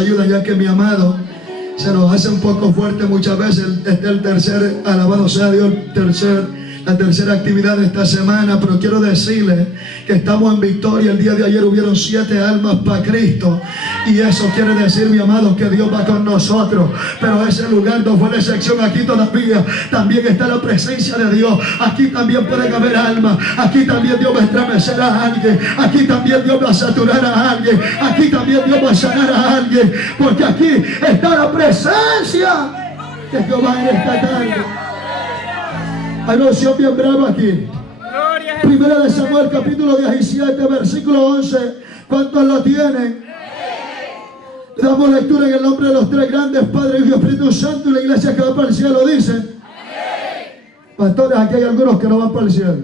ayudan, ya que mi amado se nos hace un poco fuerte muchas veces el tercer, alabado sea Dios, la tercera actividad de esta semana, pero quiero decirles que estamos en victoria. El día de ayer hubieron 7 almas para Cristo, y eso quiere decir, mi amado, que Dios va con nosotros. Pero ese lugar no fue la excepción. Aquí todavía también está la presencia de Dios. Aquí también pueden haber almas. Aquí también Dios va a estremecer a alguien. Aquí también Dios va a saturar a alguien. Aquí también Dios va a sanar a alguien, porque aquí está la presencia de Jehová en esta tarde. Hay una unción bien brava aquí. Primera de Samuel, capítulo 17, versículo 11. ¿Cuántos lo tienen? Le damos lectura en el nombre de los 3 grandes, Padre, Hijo y Espíritu Santo, y la iglesia que va para el cielo dice: pastores, aquí hay algunos que no van para el cielo.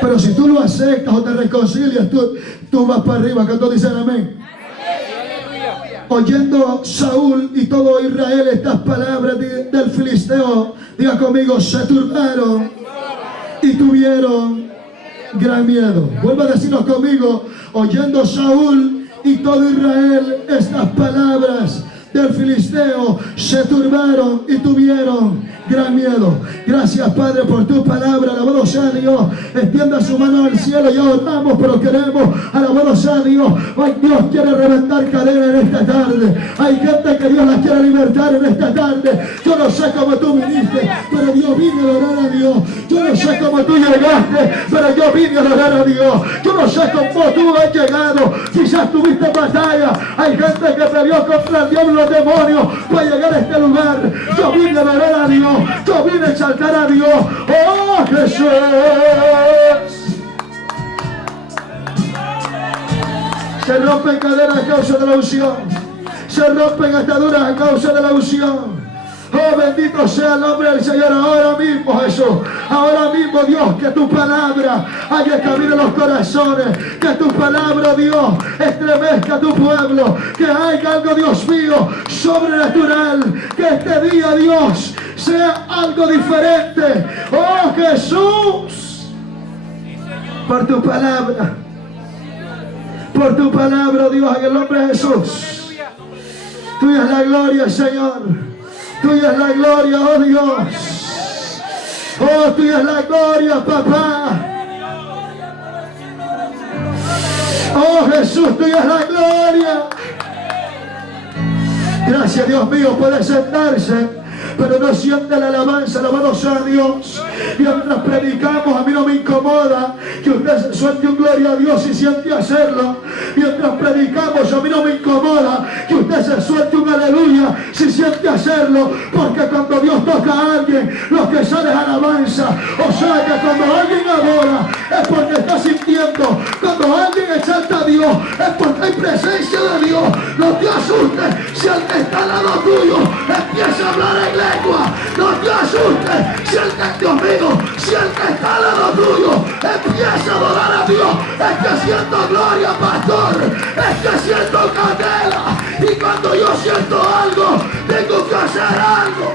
Pero si tú lo aceptas o te reconcilias, tú vas para arriba. ¿Cuántos dicen amén? Oyendo Saúl y todo Israel estas palabras del filisteo, diga conmigo, se turbaron y tuvieron gran miedo. Vuelva a decirnos conmigo: oyendo Saúl y todo Israel estas palabras del filisteo, se turbaron y tuvieron gran miedo. Gracias, Padre, por tu palabra. Alabado sea Dios. Extienda su mano al cielo. Ya oramos, pero queremos, alabado sea Dios. Ay, Dios quiere reventar cadenas en esta tarde. Hay gente que Dios la quiere libertar en esta tarde. Yo no sé cómo tú viniste, pero yo vine a adorar a Dios. Yo no sé cómo tú llegaste, pero yo vine a adorar a Dios. Yo no sé cómo tú has llegado. Quizás tuviste batalla. Hay gente que peleó contra el diablo y los demonios para llegar a este lugar. Yo vine a adorar a Dios. Yo vine a exaltar a Dios. ¡Oh, Jesús! Se rompen cadenas a causa de la unción. Se rompen ataduras a causa de la unción. Oh, bendito sea el nombre del Señor. Ahora mismo, Jesús, ahora mismo, Dios, que tu palabra haya cabida en los corazones, que tu palabra, Dios, estremezca a tu pueblo, que haya algo, Dios mío, sobrenatural, que este día, Dios, sea algo diferente. Oh, Jesús, por tu palabra, Dios, en el nombre de Jesús. Tuya es la gloria, Señor. Tuya es la gloria, oh Dios. Oh, tuya es la gloria, papá. Oh, Jesús, tuya es la gloria. Gracias, Dios mío. Puede sentarse, pero no siente la alabanza. Alabado sea Dios. Mientras predicamos, a mí no me incomoda que usted suelte un gloria a Dios y siente hacerlo. Mientras predicamos, a mí no me incomoda que usted se suelte un aleluya si siente hacerlo, porque cuando Dios toca a alguien, lo que sale es alabanza. O sea que cuando alguien adora es porque está sintiendo. Cuando alguien exalta a Dios es porque hay presencia de Dios. No te asustes si el que está al lado tuyo empieza a hablar en lengua. No te asustes si el que, Dios mío, si el que está al lado tuyo empieza a adorar a Dios. Es que siento gloria, pastor. Es que siento candela. Y cuando yo siento algo, tengo que hacer algo.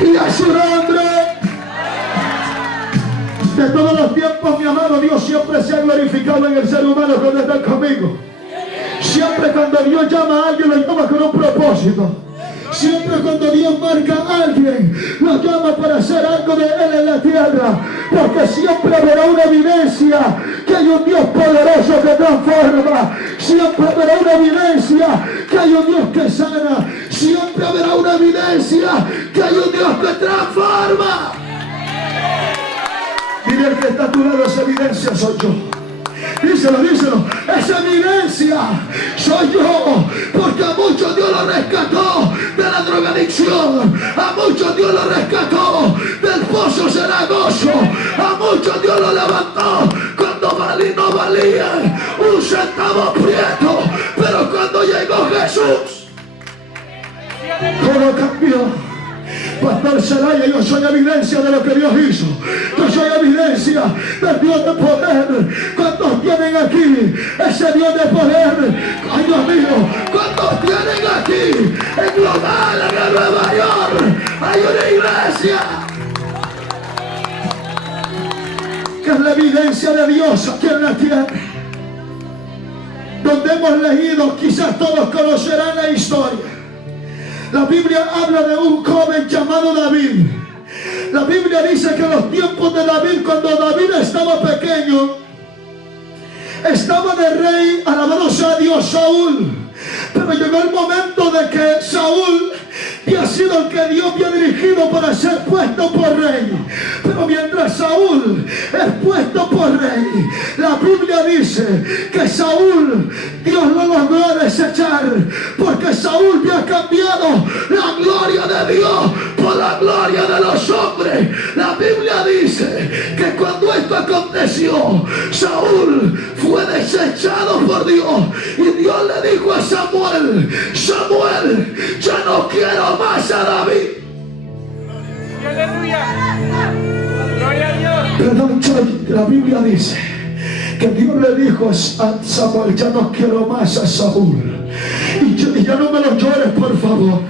Y a su nombre, de todos los tiempos, mi amado, Dios siempre se ha glorificado en el ser humano cuando está conmigo. Siempre cuando Dios llama a alguien, lo llama con un propósito. Siempre cuando Dios marca a alguien, lo llama para hacer algo de Él en la tierra. Porque siempre habrá una evidencia que hay un Dios poderoso que transforma. Siempre habrá una evidencia que hay un Dios que sana. Siempre habrá una evidencia que hay un Dios que transforma. Dile al que está a tu lado, esa evidencia soy yo. Díselo, díselo. Esa evidencia soy yo. Porque a muchos Dios lo rescató de la drogadicción. A muchos Dios lo rescató del pozo cenagoso. A muchos Dios lo levantó cuando no valía un centavo prieto. Pero cuando llegó Jesús, todo cambió. Pastor Celaya, yo soy evidencia de lo que Dios hizo. Yo soy evidencia del Dios de poder. ¿Cuántos tienen aquí ese Dios de poder? Ay, Dios mío, ¿cuántos tienen aquí en Global, en Nueva York? Hay una iglesia que la evidencia de Dios aquí en la tierra. Donde hemos leído, quizás todos conocerán la historia. La Biblia habla de un joven llamado David. La Biblia dice que en los tiempos de David, cuando David estaba pequeño, estaba de rey, alabado sea Dios, Saúl. Pero llegó el momento de que Saúl había sido el que Dios había dirigido para ser puesto por rey. Pero mientras Saúl es puesto por rey, la Biblia dice que Saúl, Dios lo logró desechar, porque Saúl había cambiado la gloria de Dios por la gloria de los hombres. La Biblia dice que cuando esto aconteció, Saúl fue desechado por Dios, y Dios le dijo a Samuel: Samuel, ya no quiero más a David. Aleluya. Gloria a Dios. Pero la Biblia dice que Dios le dijo a Samuel: ya no quiero más a Saúl. Y ya no me lo llores, por favor,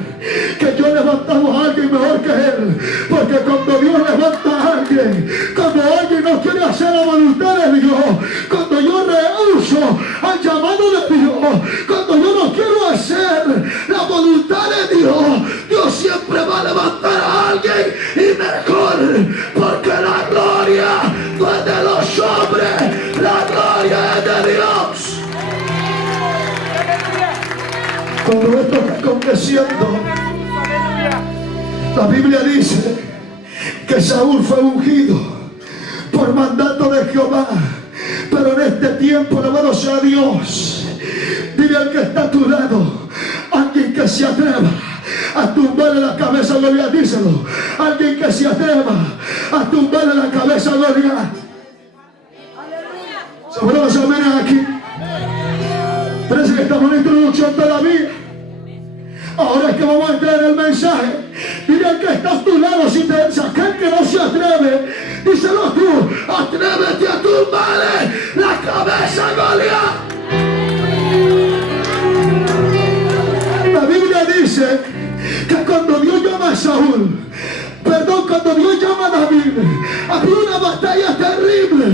que yo he levantado a alguien mejor que él. Porque cuando Dios levanta a alguien, cuando alguien no quiere hacer la voluntad de Dios, cuando yo rehuso al llamado de Dios, cuando yo no quiero hacer la voluntad de Dios, Dios siempre va a levantar a alguien y mejor, porque la gloria no es de los hombres, la gloria es de Dios. Cuando esto está aconteciendo, la Biblia dice que Saúl fue ungido por mandato de Jehová. Pero en este tiempo, alabado sea Dios, dile al que está a tu lado, alguien que se atreva a tumbarle la cabeza a Goliat, díselo. Alguien que se atreva a tumbarle la cabeza a Goliat. ¿Seguro que se vienen aquí? Parece que estamos en la introducción todavía. Ahora es que vamos a entrar en el mensaje. Dile al que está a tu lado, si te aquel que no se atreve, díselo tú: atrévete a tumbarle la cabeza a Goliat. La Biblia dice que cuando Dios llama a Saúl, cuando Dios llama a David, había una batalla terrible,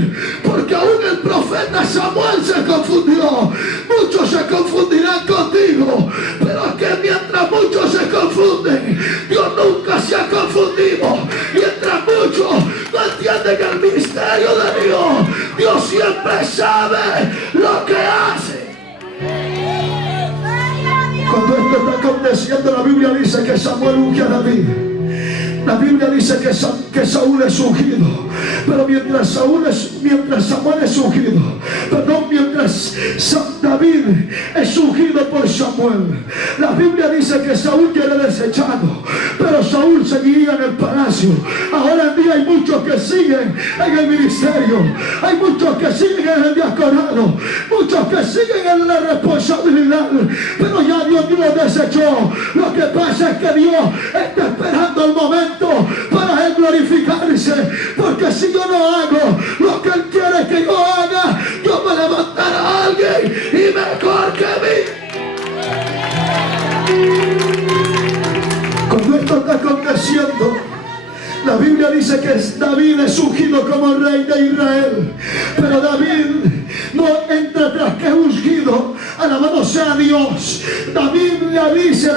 porque aún el profeta Samuel se confundió. Muchos se confundirán contigo, pero es que mientras muchos se confunden, Dios nunca se ha confundido. Mientras muchos no entienden el misterio de Dios, Dios siempre sabe lo que hace. Cuando esto está aconteciendo, la Biblia dice que Samuel unge a David. La Biblia dice que Saúl es ungido. Pero mientras Samuel es ungido, mientras David es ungido por Samuel, la Biblia dice que Saúl ya era desechado, pero Saúl seguía en el palacio. Ahora en día hay muchos que siguen en el ministerio, hay muchos que siguen en el diaconado, muchos que siguen en la responsabilidad, pero ya Dios los desechó. Lo que pasa es que Dios está esperando el momento para Él glorificarse, porque si yo no hago lo que Él quiere que yo haga, Dios me levantará a alguien y mejor que mí. Cuando esto está aconteciendo, la Biblia dice que David es ungido como rey de Israel, pero David no entra tras que es ungido. Alabado sea Dios. La Biblia dice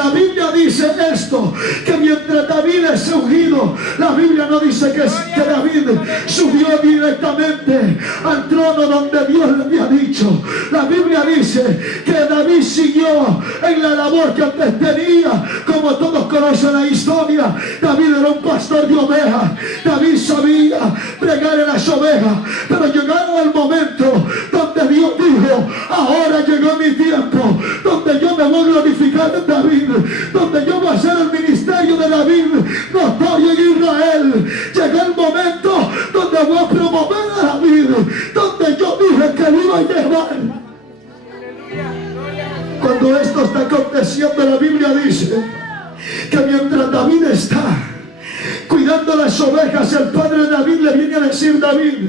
esto, que mientras David es ungido, la Biblia no dice que David subió directamente al trono donde Dios le había dicho. La Biblia dice que David siguió en la labor que antes tenía. Como todos conocen la historia, David era un pastor de ovejas. David sabía bregar en las ovejas, pero llegaron al momento donde Dios dijo: ahora llegó mi tiempo, donde yo me voy a glorificar en David, donde yo voy a hacer el ministerio de David notorio en Israel. Llegó el momento donde voy a promover a David, donde yo dije que lo iba a llevar. Cuando esto está aconteciendo, la Biblia dice que mientras David está cuidando las ovejas, el padre de David le viene a decir: David,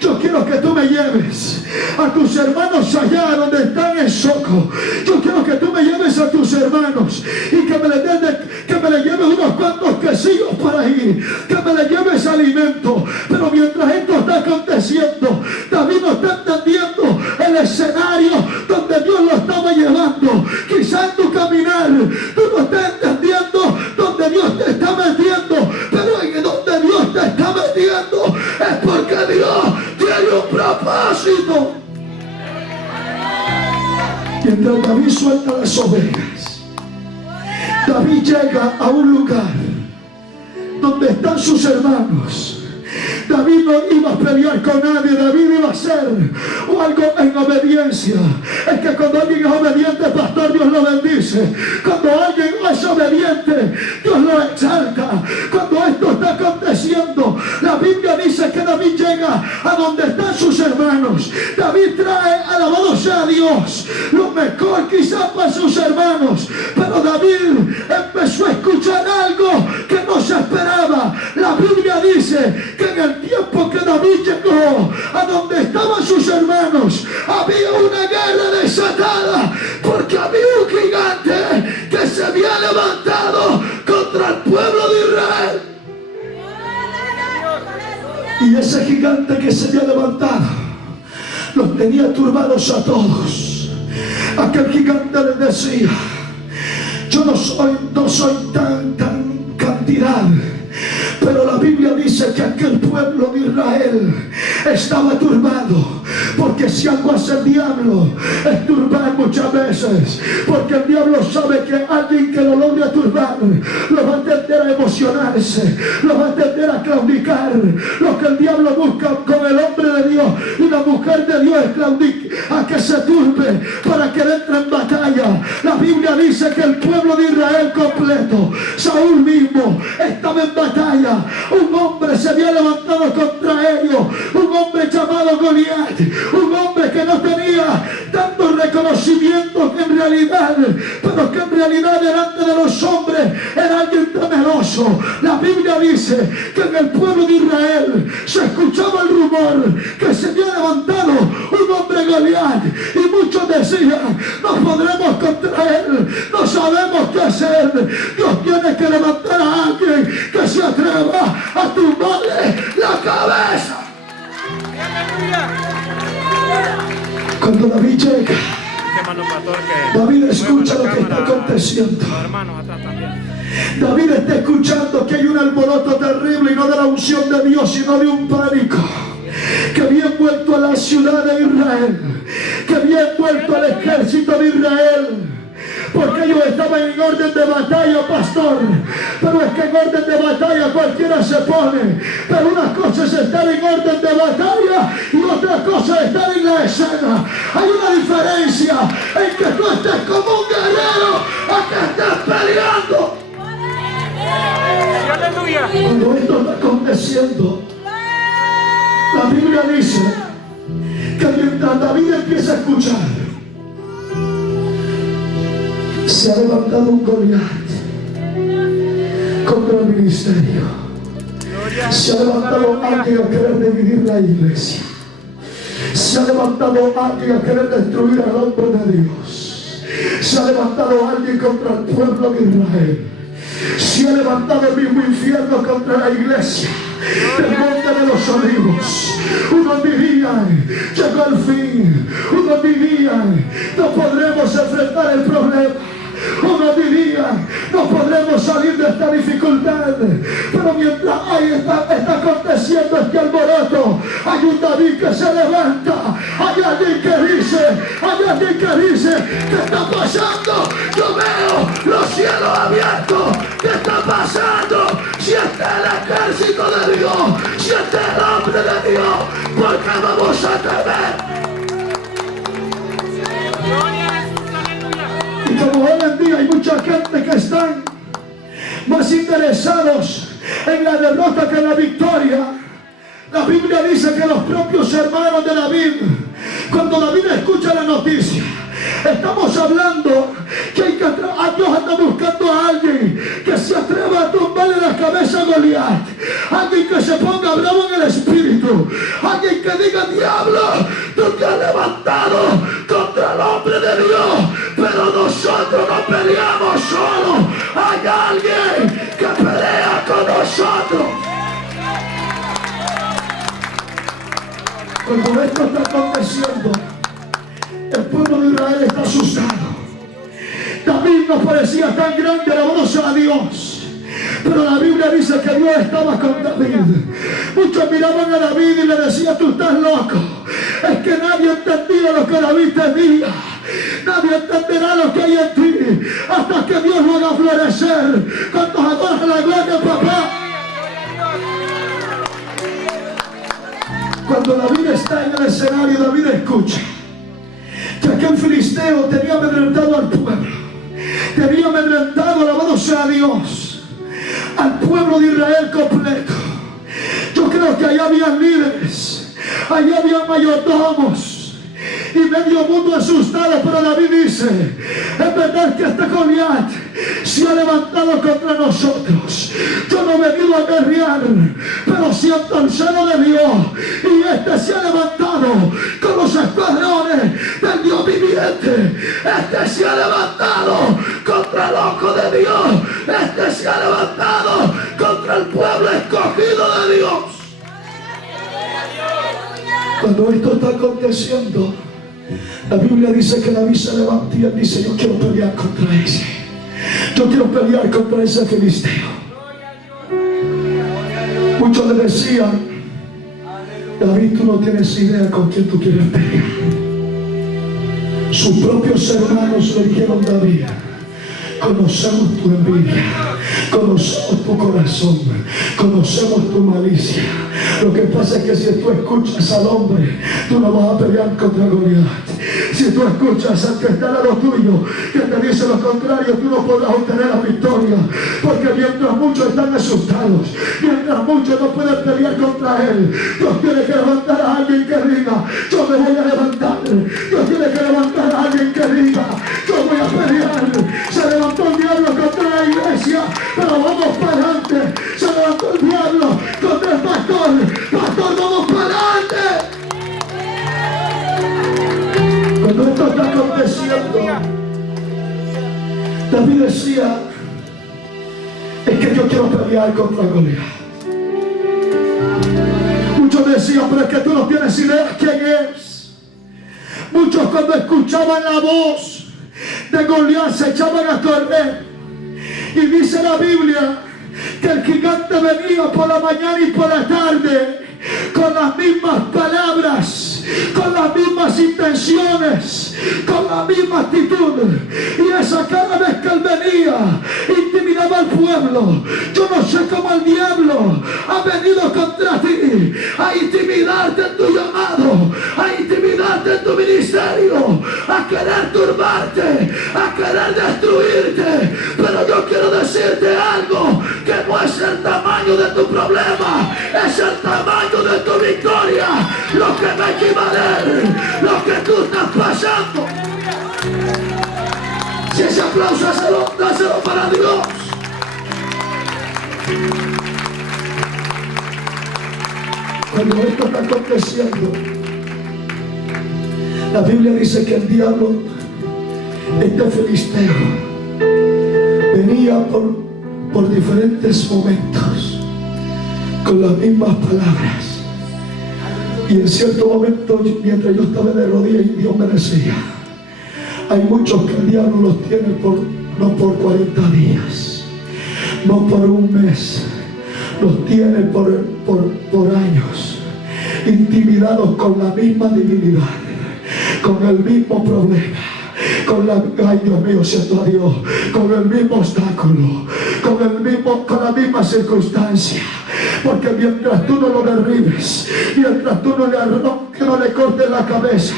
yo quiero que tú me lleves a tus hermanos allá donde están en Soco. Yo quiero que tú me lleves a tus hermanos y que me le lleves unos cuantos quesos sillos para ir, que me le lleves alimento. Pero mientras esto está aconteciendo, David no está entendiendo el escenario donde Dios lo estaba llevando. Quizás en tu caminar tú no estás entendiendo donde Dios te está metiendo, pero en donde Dios te está metiendo es porque Dios tiene un propósito. Mientras David suelta las ovejas, David llega a un lugar donde están sus hermanos. David no iba a pelear con nadie. David iba a hacer algo en obediencia. Es que cuando alguien es obediente, pastor, Dios lo bendice. Cuando alguien es obediente, Dios lo exalta. Cuando esto está aconteciendo, la Biblia dice que David llega a donde están sus hermanos. David trae, alabado sea Dios, lo mejor quizás para sus hermanos. Pero David empezó a escuchar algo que no se esperaba. La Biblia dice que en el tiempo que David llegó a donde estaban sus hermanos, había una guerra desatada, porque había un gigante que se había levantado contra el pueblo de Israel. Y ese gigante que se había levantado los tenía turbados a todos. Aquel gigante les decía: yo no soy tan cantidad, pero la Biblia dice que aquel pueblo de Israel estaba turbado, porque si algo hace el diablo es turbar muchas veces, porque el diablo sabe que alguien que lo logre turbar lo va a tender a emocionarse, lo va a tender a claudicar. Lo que el diablo busca con el hombre de Dios y la mujer de Dios es a que se turbe para que entre en batalla. La Biblia dice que el pueblo de Israel completo, Saúl mismo, estaba en batalla. Un hombre se había levantado contra ellos, un hombre llamado Goliat, un hombre que no tenía tanto reconocimiento que en realidad, pero que en realidad delante de los hombres era alguien temeroso. La Biblia dice que en el pueblo de Israel se escuchaba el rumor que se había levantado un hombre Goliat, y muchos decían: no podremos contra él, no sabemos qué hacer. Dios tiene que levantar a alguien que se atreva a tumbarle la cabeza. Cuando David llega, David escucha lo que está aconteciendo. David está escuchando que hay un alboroto terrible, y no de la unción de Dios, sino de un pánico que había envuelto a la ciudad de Israel, que había envuelto al ejército de Israel. Porque ellos estaban en orden de batalla, pastor. Pero es que en orden de batalla cualquiera se pone. Pero una cosa es estar en orden de batalla y otra cosa es estar en la escena. Hay una diferencia en que tú estés como un guerrero a que estés peleando. Cuando esto está aconteciendo, la Biblia dice que mientras David empieza a escuchar, se ha levantado un Goliat contra el ministerio. Se ha levantado alguien a querer dividir la iglesia. Se ha levantado alguien a querer destruir al hombre de Dios. Se ha levantado alguien contra el pueblo de Israel. Se ha levantado el mismo infierno contra la iglesia del Monte de los Olivos. Unos dirían: llegó el fin. Unos dirían: no podremos enfrentar el problema. Uno diría: no podremos salir de esta dificultad. Pero mientras está aconteciendo este alboroto, hay un David que se levanta. Hay alguien que dice: ¿qué está pasando? Yo veo los cielos abiertos. ¿Qué está pasando? Si este es el ejército de Dios, si este es el hombre de Dios, ¿por qué vamos a temer? Y como hoy en día hay mucha gente que están más interesados en la derrota que en la victoria, la Biblia dice que los propios hermanos de David, cuando David escucha la noticia, estamos hablando que Dios anda buscando a alguien que se atreva a tumbarle la cabeza a Goliat, alguien que se ponga bravo en el espíritu, alguien que diga: diablo, tú te has levantado contra el hombre de Dios, pero nosotros no peleamos solos. Hay alguien que pelea con nosotros. Cuando esto está aconteciendo, el pueblo de Israel está asustado. David no parecía tan grande, alabado a Dios, pero la Biblia dice que Dios estaba con David. Muchos miraban a David y le decían: tú estás loco. Es que nadie entendía lo que David tenía. Nadie entenderá lo que hay en ti hasta que Dios lo haga florecer. Cuando adoras la gloria, papá. Cuando David está en el escenario, David escucha que aquel filisteo tenía amedrentado al pueblo. Tenía amedrentado, alabado sea Dios, al pueblo de Israel completo. Yo creo que allá había líderes, allá había mayordomos y medio mundo asustado, pero David dice: es verdad que este Goliat se ha levantado contra nosotros. Yo no he venido a guerrear, pero siento el celo de Dios, y este se ha levantado con los escuadrones del Dios viviente. Este se ha levantado contra el ojo de Dios. Este se ha levantado contra el pueblo escogido de Dios. Cuando esto está aconteciendo, la Biblia dice que David se levanta y él dice: yo quiero pelear contra ese. Yo quiero pelear contra ese filisteo. Muchos le decían: David, tú no tienes idea con quién tú quieres pelear. Sus propios hermanos le dijeron: David, conocemos tu envidia, conocemos tu corazón, conocemos tu malicia. Lo que pasa es que si tú escuchas al hombre, tú no vas a pelear contra Goliat. Si tú escuchas al que está al lado tuyo, que te dice lo contrario, tú no podrás obtener la victoria. Porque mientras muchos están asustados, mientras muchos no pueden pelear contra él, Dios tiene que levantar a alguien que diga: yo me voy a levantar. Dios tiene que levantar a alguien que diga: yo voy a pelear. Se levantó el diablo contra la iglesia, pero vamos para adelante. Se levantó el diablo contra el pastor. Pastor, vamos para adelante. Cuando esto está aconteciendo, David decía: es que yo quiero pelear contra Goliat. Muchos decían: pero es que tú no tienes idea quién es. Muchos, cuando escuchaban la voz de Goliat, se echaban a correr. Y dice la Biblia que el gigante venía por la mañana y por la tarde con las mismas palabras, con las mismas intenciones, con la misma actitud. Y esa cada vez que él venía, intimidaba al pueblo. Yo no sé cómo el diablo ha venido contra ti, a intimidarte en tu llamado, a intimidarte en tu ministerio, a querer turbarte, a querer destruirte. Pero yo quiero decirte algo, que no es el tamaño de tu problema, es el tamaño de tu victoria lo que va a equivaler lo que tú estás pasando. Si ese aplauso, dáselo para Dios. Cuando esto está aconteciendo, la Biblia dice que el diablo, este filisteo, venía por diferentes momentos con las mismas palabras. Y en cierto momento, mientras yo estaba de rodillas, Dios me decía: hay muchos que el diablo los tiene no por 40 días, no por un mes, los tiene por años, intimidados con la misma divinidad, con el mismo problema, ay Dios mío, siento a Dios, con el mismo obstáculo, con la misma circunstancia. Porque mientras tú no lo derribes, mientras tú no le arranques, no le cortes la cabeza,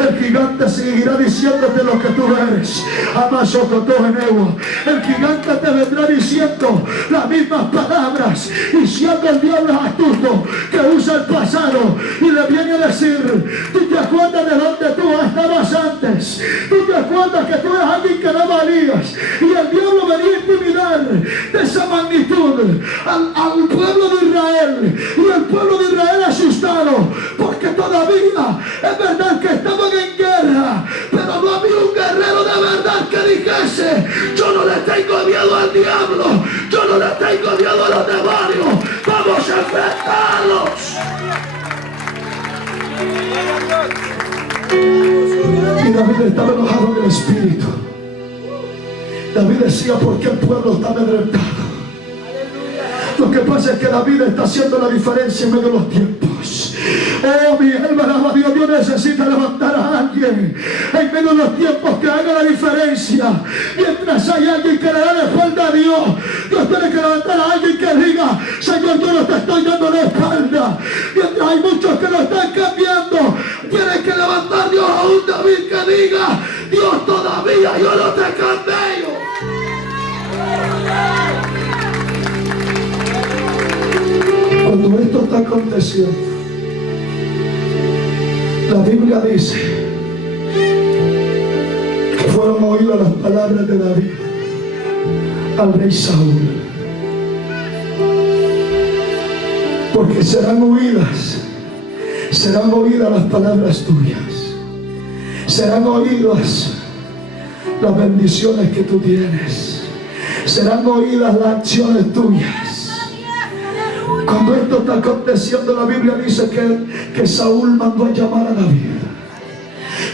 el gigante seguirá diciéndote lo que tú eres. El gigante te vendrá diciendo las mismas palabras, y siendo el diablo astuto que usa el pasado y le viene a decir: tú te acuerdas de dónde tú estabas antes, tú te acuerdas que tú eras alguien que no valías, y el diablo venía a intimidar de esa magnitud al pueblo de Israel, y el pueblo de Israel asustado, porque todavía es verdad que estaban en guerra, pero no había un guerrero de verdad que dijese: yo no le tengo miedo al diablo, yo no le tengo tengo miedo a los demonios. Vamos a enfrentarlos. Y David estaba enojado en el espíritu. David decía, ¿por qué el pueblo está amedrentado? Lo que pasa es que David está haciendo la diferencia en medio de los tiempos. Oh, mi alma alaba a Dios. Dios necesita levantar a alguien en medio de los tiempos que haga la diferencia. Mientras hay alguien que le da la espalda a Dios, Dios tiene que levantar a alguien que diga, Señor, yo no te estoy dando la espalda. Mientras hay muchos que lo están cambiando, tiene que levantar Dios a un David que diga, Dios, todavía yo no te cambio. Cuando esto está aconteciendo, la Biblia dice que fueron oídas las palabras de David al rey Saúl, porque serán oídas las palabras tuyas, serán oídas las bendiciones que tú tienes, serán oídas las acciones tuyas. Cuando esto está aconteciendo, la Biblia dice que Saúl mandó a llamar a David.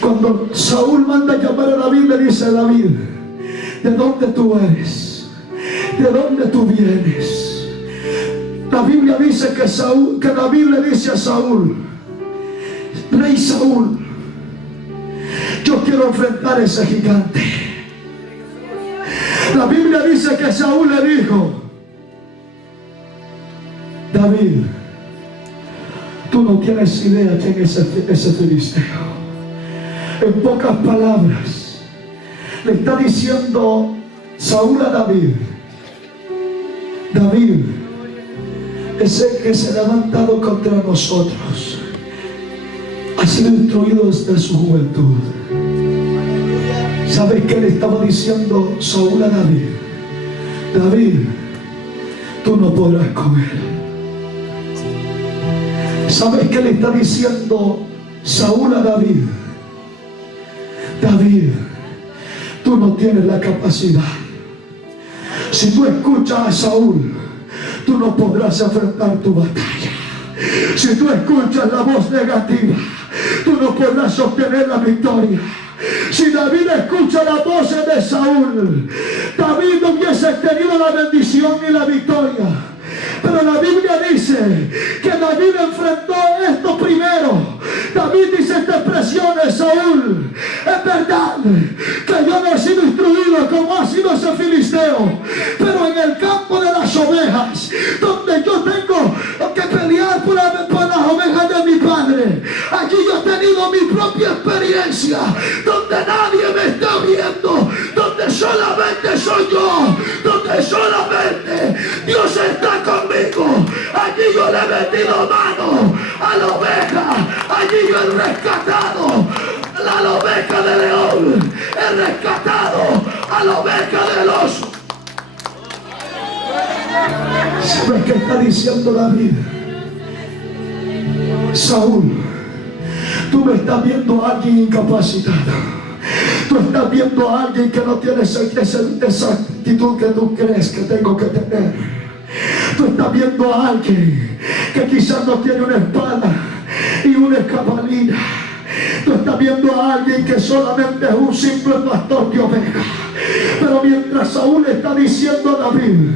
Cuando Saúl manda a llamar a David, le dice a David, ¿de dónde tú eres? ¿De dónde tú vienes? La Biblia dice que David le dice a Saúl, rey Saúl, yo quiero enfrentar a ese gigante. La Biblia dice que Saúl le dijo, David, tú no tienes idea quién es ese filisteo. En pocas palabras, le está diciendo Saúl a David, David, ese que se ha levantado contra nosotros ha sido instruido desde su juventud. ¿Sabes qué le estaba diciendo Saúl a David? David, tú no podrás con él. ¿Sabes qué le está diciendo Saúl a David? David, tú no tienes la capacidad. Si tú escuchas a Saúl, tú no podrás enfrentar tu batalla. Si tú escuchas la voz negativa, tú no podrás obtener la victoria. Si David escucha las voces de Saúl, David no hubiese tenido la bendición y la victoria. Pero la Biblia dice que David enfrentó esto primero. David dice esta expresión de Saúl, es verdad que yo no he sido instruido como ha sido ese filisteo, pero en el campo de las ovejas, donde yo tengo que pelear por las ovejas de mi padre, allí yo he tenido mi propia experiencia, donde nadie me está viendo, donde solamente soy yo, donde solamente Dios está conmigo. Allí yo le he metido mano a la oveja, allí yo he rescatado a la oveja de león, he rescatado a la oveja del oso. ¿Sabes qué está diciendo David? Saúl, tú me estás viendo a alguien incapacitado. Tú estás viendo a alguien que no tiene esa actitud que tú crees que tengo que tener. Tú estás viendo a alguien que quizás no tiene una espada y una escabalina. Tú estás viendo a alguien que solamente es un simple pastor de ovejas. Pero mientras Saúl está diciendo a David,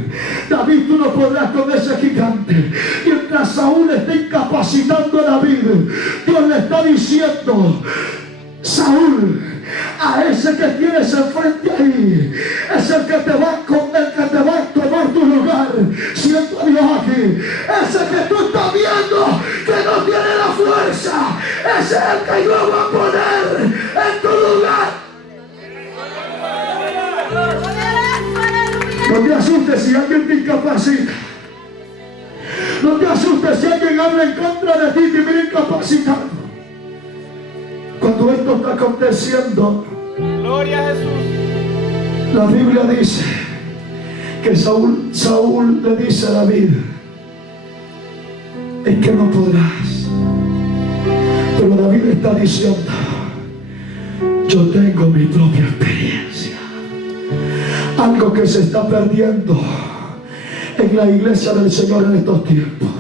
David, tú no podrás con ese gigante. Mientras Saúl está incapacitando a David, Dios le está diciendo, Saúl, a ese que tienes enfrente ahí, es el que te va a tomar tu lugar. Siento a Dios aquí. Ese que tú estás viendo que no tiene la fuerza, ese es el que yo voy a poner en tu lugar. No te asustes si alguien te incapacita. No te asustes si alguien habla en contra de ti que viene incapacitado. Cuando esto está aconteciendo, Gloria a Jesús, la Biblia dice que Saúl le dice a David, es que no podrás. Pero David está diciendo, yo tengo mi propia experiencia. Algo que se está perdiendo en la iglesia del Señor en estos tiempos.